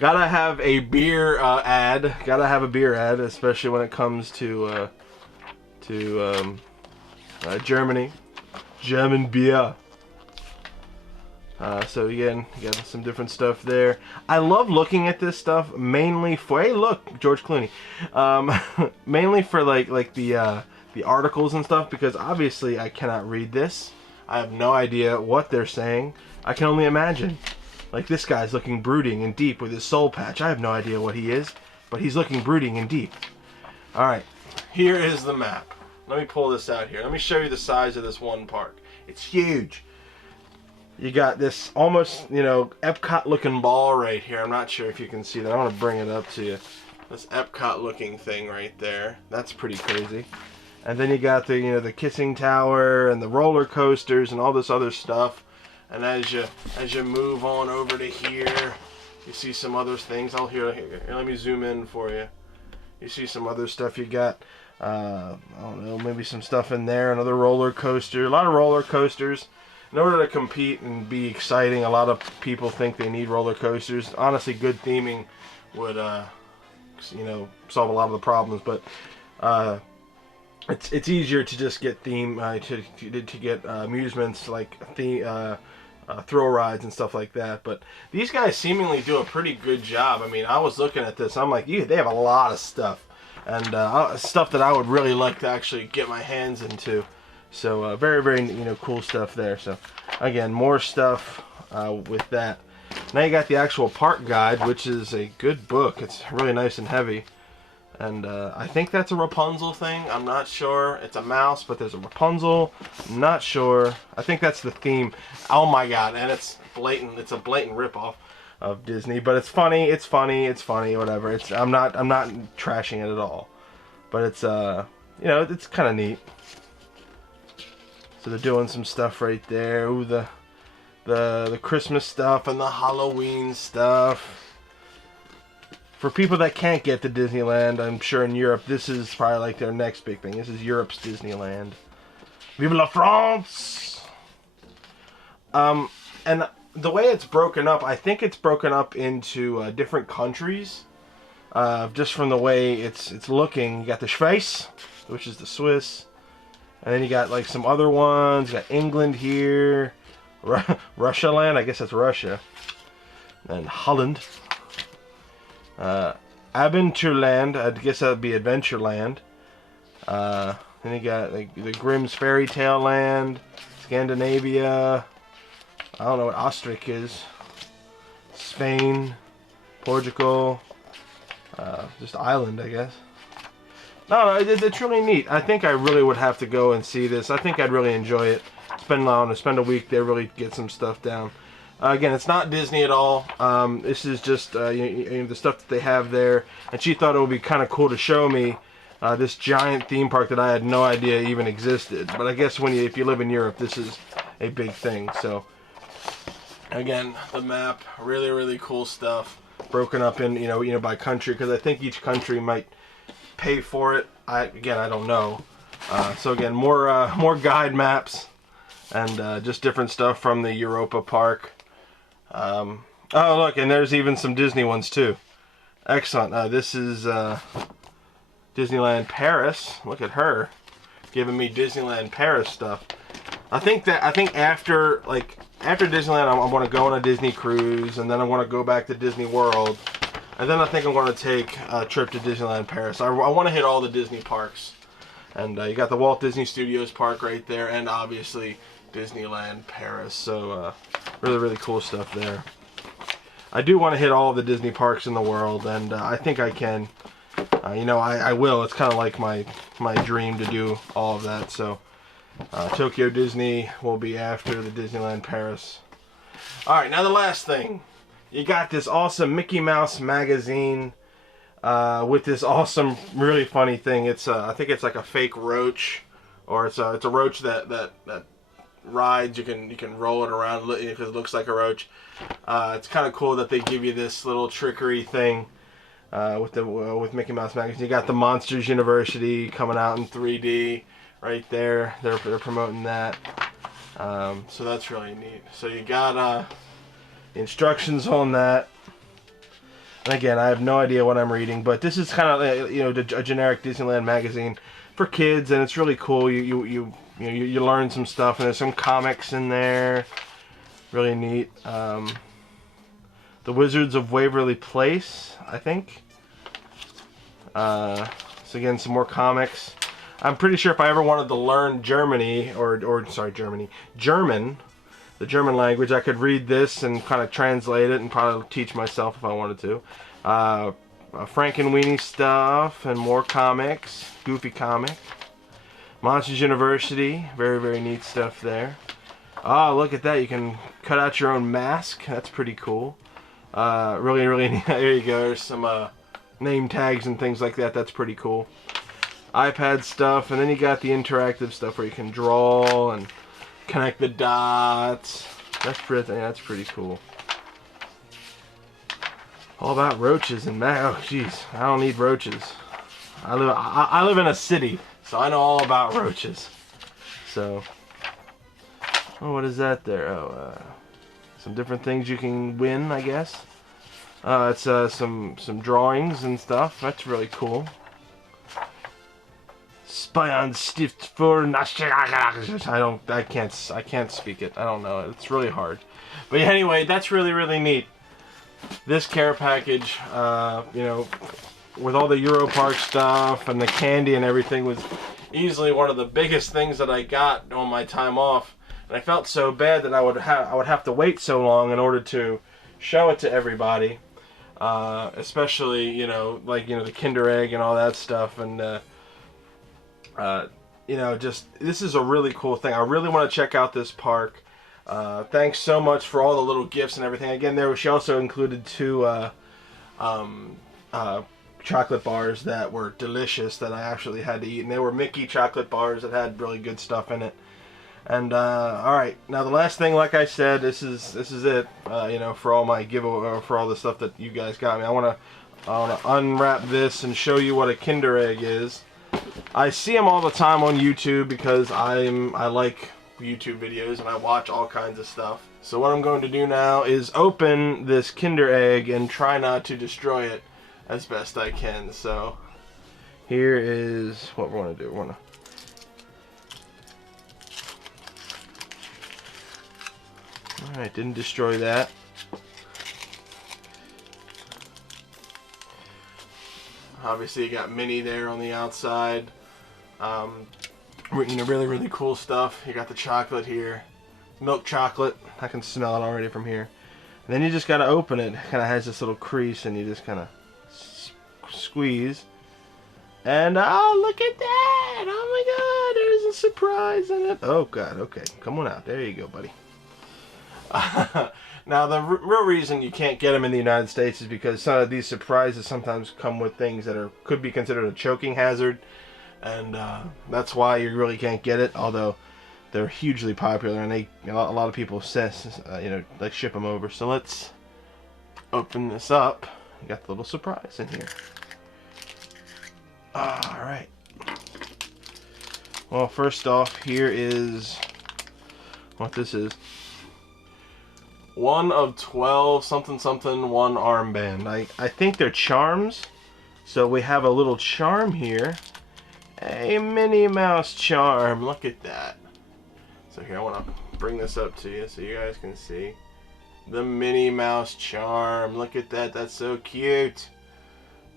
Gotta have a beer ad. Gotta have a beer ad, especially when it comes to Germany. German beer. So again, you got some different stuff there. I love looking at this stuff mainly for, hey look, George Clooney. Mainly for like the articles and stuff, because obviously I cannot read this. I have no idea what they're saying. I can only imagine. Like, this guy's looking brooding and deep with his soul patch. I have no idea what he is, but he's looking brooding and deep. Alright, here is the map. Let me pull this out here. Let me show you the size of this one park. It's huge. You got this almost, you know, Epcot looking ball right here. I'm not sure if you can see that. I want to bring it up to you. This Epcot looking thing right there. That's pretty crazy. And then you got the, you know, the kissing tower and the roller coasters and all this other stuff. And as you move on over to here, you see some other things. Here, let me zoom in for you. You see some other stuff. You got, I don't know, maybe some stuff in there. Another roller coaster. A lot of roller coasters. In order to compete and be exciting, a lot of people think they need roller coasters. Honestly, good theming would, you know, solve a lot of the problems. But it's easier to just get to get amusements like thrill rides and stuff like that. But these guys seemingly do a pretty good job. I mean, I was looking at this. I'm like, they have a lot of stuff, and stuff that I would really like to actually get my hands into. So very, very, you know, cool stuff there. So again, more stuff with that. Now you got the actual park guide, which is a good book. It's really nice and heavy. And I think that's a Rapunzel thing. I'm not sure. It's a mouse, but there's a Rapunzel. I'm not sure. I think that's the theme. Oh my god, and it's blatant. It's a blatant ripoff of Disney, but it's funny. It's funny. It's funny. Whatever. I'm not trashing it at all. But it's you know, it's kind of neat. So they're doing some stuff right there. Ooh, the Christmas stuff and the Halloween stuff. For people that can't get to Disneyland, I'm sure in Europe, this is probably like their next big thing. This is Europe's Disneyland. Vive la France! And the way it's broken up, I think it's broken up into different countries. Just from the way it's looking. You got the Schweiz, which is the Swiss. And then you got like some other ones. You got England here. Russia land, I guess that's Russia. And Holland. Adventureland, I guess that would be Adventureland. Then you got like, the Grimm's Fairy Tale Land, Scandinavia. I don't know what Ostrich is. Spain, Portugal, just island, I guess. No, it's really neat. I think I really would have to go and see this. I think I'd really enjoy it. Spend a week there, really get some stuff down. Again, it's not Disney at all. This is just the stuff that they have there. And she thought it would be kind of cool to show me this giant theme park that I had no idea even existed. But I guess if you live in Europe, this is a big thing. So again, the map, really, really cool stuff. Broken up in you know by country, because I think each country might pay for it. I don't know. So again, more guide maps and just different stuff from the Europa Park. Oh look, and there's even some Disney ones too. Excellent. This is Disneyland Paris. Look at her giving me Disneyland Paris stuff. I think after Disneyland, I want to go on a Disney cruise, and then I want to go back to Disney World, and then I think I'm going to take a trip to Disneyland Paris. I want to hit all the Disney parks, and you got the Walt Disney Studios park right there, and obviously Disneyland Paris. So really, really cool stuff there. I do want to hit all of the Disney parks in the world, and I think I can. You know, I will. It's kind of like my dream to do all of that. So Tokyo Disney will be after the Disneyland Paris. Alright, now the last thing. You got this awesome Mickey Mouse magazine with this awesome, really funny thing. It's I think it's like a fake roach, or it's a roach that rides. You can roll it around because it looks like a roach. It's kind of cool that they give you this little trickery thing with Mickey Mouse magazine. You got the Monsters University coming out in 3D right there. They're promoting that. So that's really neat. So you got the instructions on that. And again, I have no idea what I'm reading, but this is kind of, you know, a generic Disneyland magazine for kids, and it's really cool. You learn some stuff, and there's some comics in there. Really neat. The Wizards of Waverly Place, I think. So again, some more comics. I'm pretty sure if I ever wanted to learn German, the German language, I could read this and kind of translate it and probably teach myself if I wanted to. Frankenweenie stuff and more comics. Goofy comic. Monsters University. Very, very neat stuff there. Oh, look at that. You can cut out your own mask. That's pretty cool. Really, really neat. There you go. There's some name tags and things like that. That's pretty cool. iPad stuff. And then you got the interactive stuff where you can draw and connect the dots. That's pretty cool. All about roaches and oh jeez, I don't need roaches. I live in a city, so I know all about roaches. So, oh, what is that there? Oh, some different things you can win, I guess. It's some drawings and stuff. That's really cool. Spy on Stift for I can't speak it. I don't know it. It's really hard. But anyway, that's really, really neat. This care package, you know, with all the Euro Park stuff and the candy and everything, was easily one of the biggest things that I got on my time off. And I felt so bad that I would have to wait so long in order to show it to everybody, especially, you know, like, you know, the Kinder Egg and all that stuff. And you know, just this is a really cool thing. I really want to check out this park. Thanks so much for all the little gifts and everything. Again, she also included 2 chocolate bars that were delicious that I actually had to eat, and they were Mickey chocolate bars that had really good stuff in it. And all right, now the last thing, like I said, this is it. You know, for all my giveaway, for all the stuff that you guys got me, I wanna unwrap this and show you what a Kinder Egg is. I see them all the time on YouTube because I like YouTube videos and I watch all kinds of stuff. So what I'm going to do now is open this Kinder Egg and try not to destroy it as best I can. So here is what we're going to do. We're going to Alright, didn't destroy that. Obviously you got Minnie there on the outside. You know, really, really cool stuff. You got the chocolate here. Milk chocolate. I can smell it already from here. And then you just got to open it. It kind of has this little crease and you just kind of squeeze. And oh, look at that! Oh my god, there's a surprise in it. Oh god, okay. Come on out. There you go, buddy. Now, the real reason you can't get them in the United States is because some of these surprises sometimes come with things that could be considered a choking hazard. And that's why you really can't get it, although they're hugely popular and a lot of people you know, like ship them over. So let's open this up. You got the little surprise in here. Alright. Well, first off, here is what this is. 1 of 12 something something 1 armband. I think they're charms. So we have a little charm here. A Minnie Mouse charm. Look at that. So here, I want to bring this up to you so you guys can see. The Minnie Mouse charm. Look at that. That's so cute.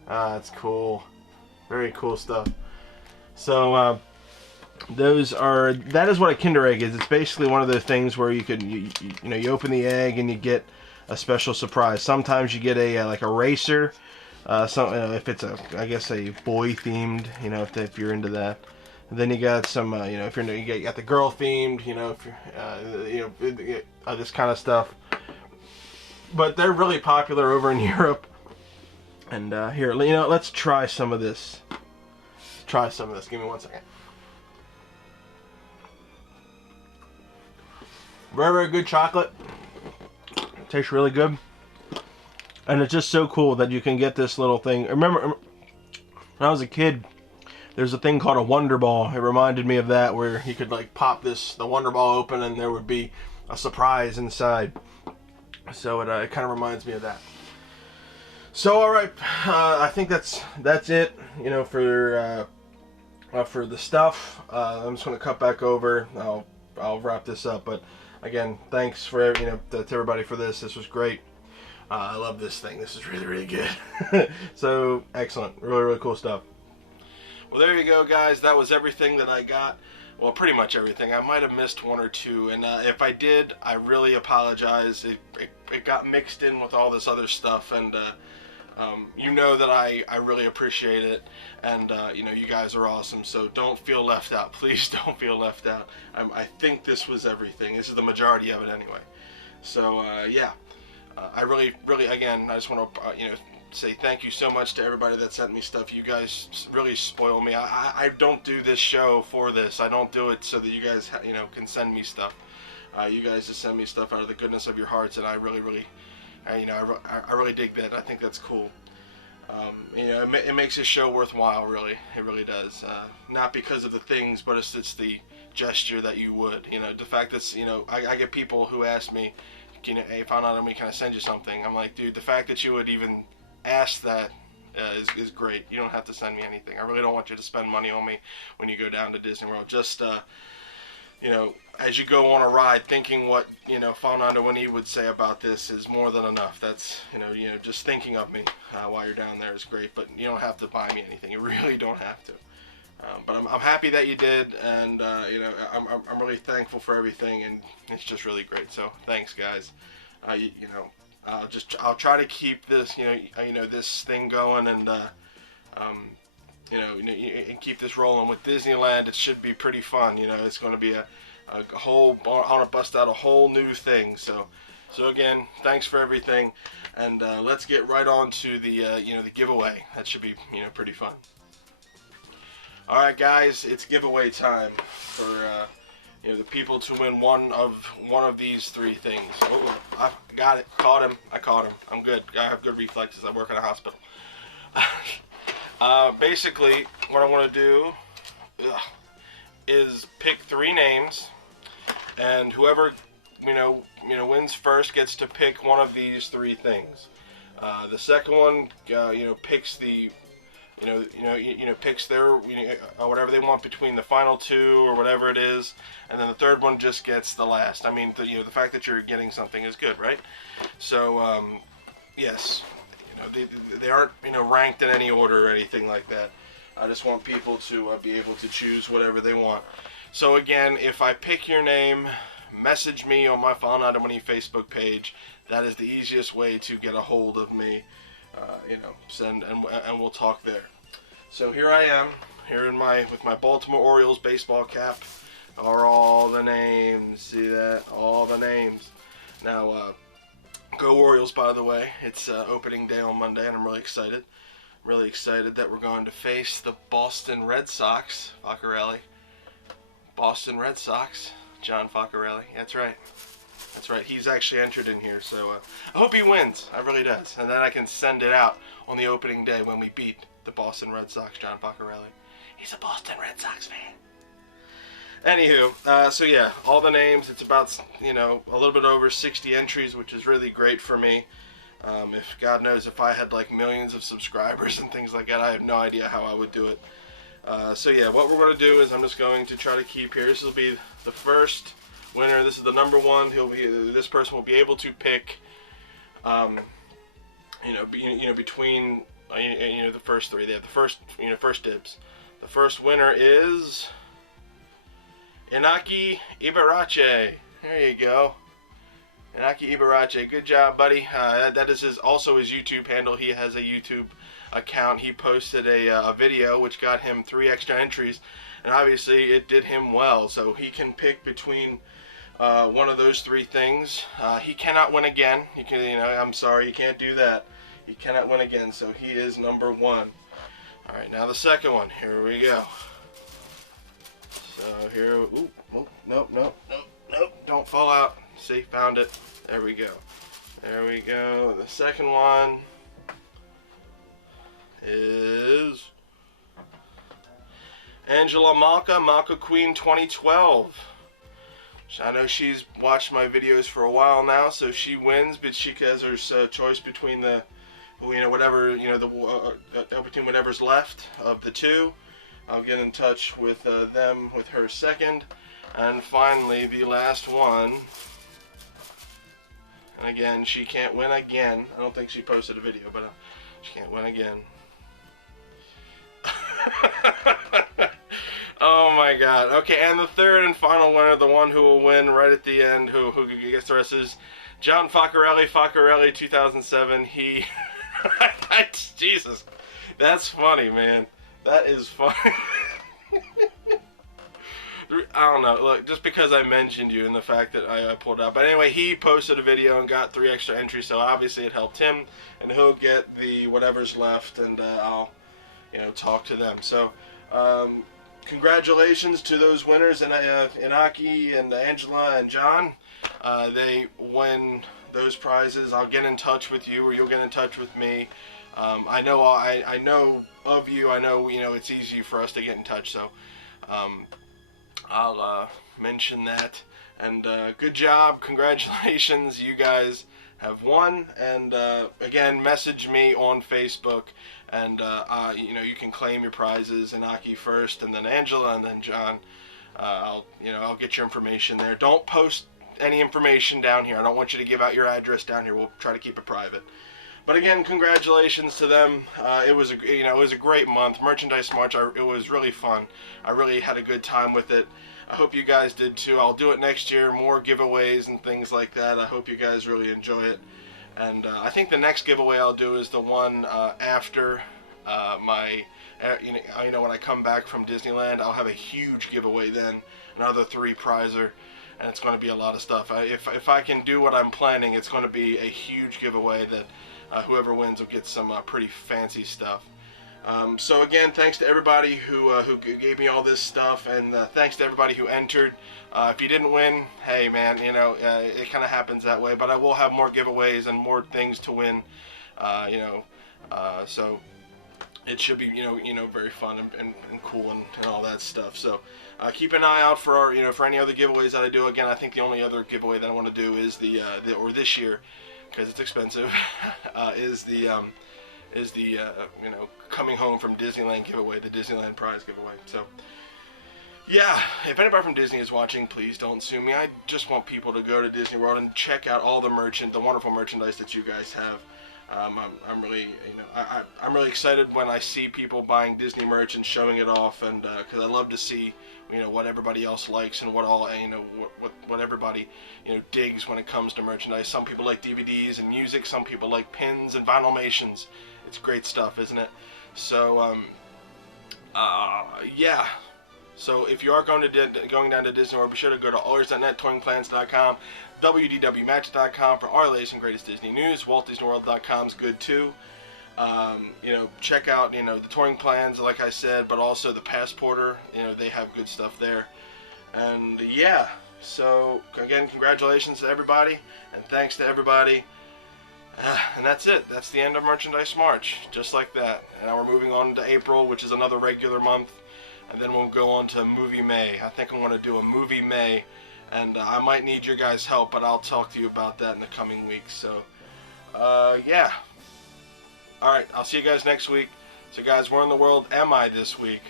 That's cool. Very cool stuff. So, that is what a Kinder Egg is. It's basically one of those things where you know, you open the egg and you get a special surprise. Sometimes you get a like a racer. If it's I guess a boy themed, you know, if you're into that. And then you got some, you know, if you got the girl themed, you know, if you're, you know, this kind of stuff. But they're really popular over in Europe. And here, you know, let's try some of this. Try some of this. Give me 1 second. Very, very good chocolate. Tastes really good. And it's just so cool that you can get this little thing. Remember, when I was a kid, there's a thing called a Wonder Ball. It reminded me of that, where you could like pop the Wonder Ball open and there would be a surprise inside. So it kind of reminds me of that. So all right, I think that's it. You know, for the stuff. I'm just going to cut back over. I'll wrap this up. But again, thanks for to everybody for this. This was great. I love this thing. This is really, really good. So excellent. Really, really cool stuff. Well, there you go, guys. That was everything that I got. Well, pretty much everything. I might have missed one or two, and if I did, I really apologize. It got mixed in with all this other stuff, and you know that I really appreciate it, and you guys are awesome, so don't feel left out. Please don't feel left out. I think this was everything. This is the majority of it anyway. So yeah, I really, again, I just want to say thank you so much to everybody that sent me stuff. You guys really spoil me. I don't do this show for this. I don't do it so that you guys can send me stuff. You guys just send me stuff out of the goodness of your hearts, and I really I really dig that. I think that's cool. It makes this show worthwhile, really. It really does. Not because of the things, but it's the gesture that you would. The fact that I get people who ask me, hey, found out me, can I send you something? I'm like, dude, the fact that you would even ask that is great. You don't have to send me anything. I really don't want you to spend money on me when you go down to Disney World. Just as you go on a ride, thinking what File91e would say about this is more than enough. That's just thinking of me while you're down there is great. But you don't have to buy me anything. You really don't have to. But I'm happy that you did, and I'm really thankful for everything, and it's just really great. So thanks, guys. I'll try to keep this this thing going, and and keep this rolling with Disneyland. It should be pretty fun. It's going to be a whole. I want to bust out a whole new thing. So again, thanks for everything, and let's get right on to the the giveaway. That should be pretty fun. All right, guys, it's giveaway time for the people to win one of these three things. Oh, I got it. Caught him. I caught him. I'm good. I have good reflexes. I work in a hospital. Basically, what I want to do is pick three names, and whoever wins first gets to pick one of these three things. The second one, picks the picks their whatever they want between the final two or whatever it is, and then the third one just gets the last. I mean, the fact that you're getting something is good, right? So yes, they aren't ranked in any order or anything like that. I just want people to be able to choose whatever they want. So again, if I pick your name, message me on my File91e Facebook page. That is the easiest way to get a hold of me. Send and we'll talk there. So here I am, with my Baltimore Orioles baseball cap. Are all the names? See that? All the names. Now, go Orioles! By the way, it's opening day on Monday, and I'm really excited. Really excited that we're going to face the Boston Red Sox. Faccarelli. Boston Red Sox. John Faccarelli. That's right. That's right. He's actually entered in here, so I hope he wins. I really does. And then I can send it out on the opening day when we beat the Boston Red Sox, John Faccarelli. He's a Boston Red Sox fan. Anywho, so yeah, all the names. It's about, a little bit over 60 entries, which is really great for me. If God knows if I had like millions of subscribers and things like that, I have no idea how I would do it. So yeah, what we're going to do is I'm just going to try to keep here. This will be the first winner. This is the number one. This person will be able to pick, between the first three. They have the first dibs. The first winner is Inaki Ibarache. There you go. Inaki Ibarache. Good job, buddy. That is also his YouTube handle. He has a YouTube account. He posted a video which got him 3 extra entries, and obviously it did him well. So he can pick between one of those three things. He cannot win again. I'm sorry, you can't do that. He cannot win again. So he is number one. All right, now the second one. Here we go. So here, nope, don't fall out. See, found it. There we go. The second one is Angela Malka Queen 2012. I know she's watched my videos for a while now, so she wins, but she has her choice between the, whatever, between whatever's left of the two. I'll get in touch with them with her second. And finally, the last one. And again, she can't win again. I don't think she posted a video, but she can't win again. Oh my god. Okay, and the third and final winner, the one who will win right at the end, who gets the rest, is John Faccarelli 2007. He... Jesus. That's funny, man. That is funny. I don't know, look, just because I mentioned you and the fact that I pulled out. But anyway, he posted a video and got 3 extra entries, so obviously it helped him, and he'll get the whatever's left, and I'll, talk to them. So, congratulations to those winners, and Inaki and Angela and John. They win those prizes. I'll get in touch with you, or you'll get in touch with me. I know of you. I know it's easy for us to get in touch. So I'll mention that. And good job, congratulations, you guys have won. And again, message me on Facebook, and you can claim your prizes. Inaki first, and then Angela, and then John. I'll get your information there. Don't post any information down here. I don't want you to give out your address down here. We'll try to keep it private. But again, congratulations to them. It was a great month. Merchandise March. It was really fun. I really had a good time with it. I hope you guys did too. I'll do it next year. More giveaways and things like that. I hope you guys really enjoy it. And I think the next giveaway I'll do is the one after my, when I come back from Disneyland. I'll have a huge giveaway then, another 3-prizer. And it's going to be a lot of stuff. If I can do what I'm planning, it's going to be a huge giveaway that whoever wins will get some pretty fancy stuff. So again, thanks to everybody who gave me all this stuff, and thanks to everybody who entered. If you didn't win, hey man, it kind of happens that way. But I will have more giveaways and more things to win. So it should be very fun and cool and all that stuff. So keep an eye out for for any other giveaways that I do. Again, I think the only other giveaway that I want to do is or this year, because it's expensive, is the coming home from Disneyland giveaway, the Disneyland prize giveaway. So yeah, if anybody from Disney is watching, please don't sue me. I just want people to go to Disney World and check out all the wonderful merchandise that you guys have. I'm really, I'm really excited when I see people buying Disney merch and showing it off, and because I love to see, what everybody else likes and what all, what everybody, digs when it comes to merchandise. Some people like DVDs and music. Some people like pins and vinylmations. It's great stuff, isn't it? So, yeah. So if you are going down to Disney World, be sure to go to allyours.net, touringplans.com, wdwmatch.com for our latest and greatest Disney news. WaltDisneyWorld.com's good too. Check out the touring plans, like I said, but also the Passporter. They have good stuff there. And yeah, so again, congratulations to everybody, and thanks to everybody. And that's it. That's the end of Merchandise March, just like that. And now we're moving on to April, which is another regular month. And then we'll go on to Movie May. I think I'm going to do a Movie May, and I might need your guys' help, but I'll talk to you about that in the coming weeks. So, yeah. Alright, I'll see you guys next week. So guys, where in the world am I this week?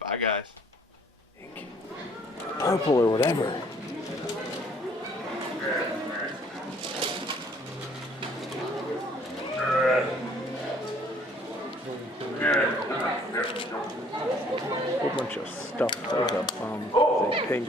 Bye guys. Purple or whatever. Whole bunch of stuff. There's a pink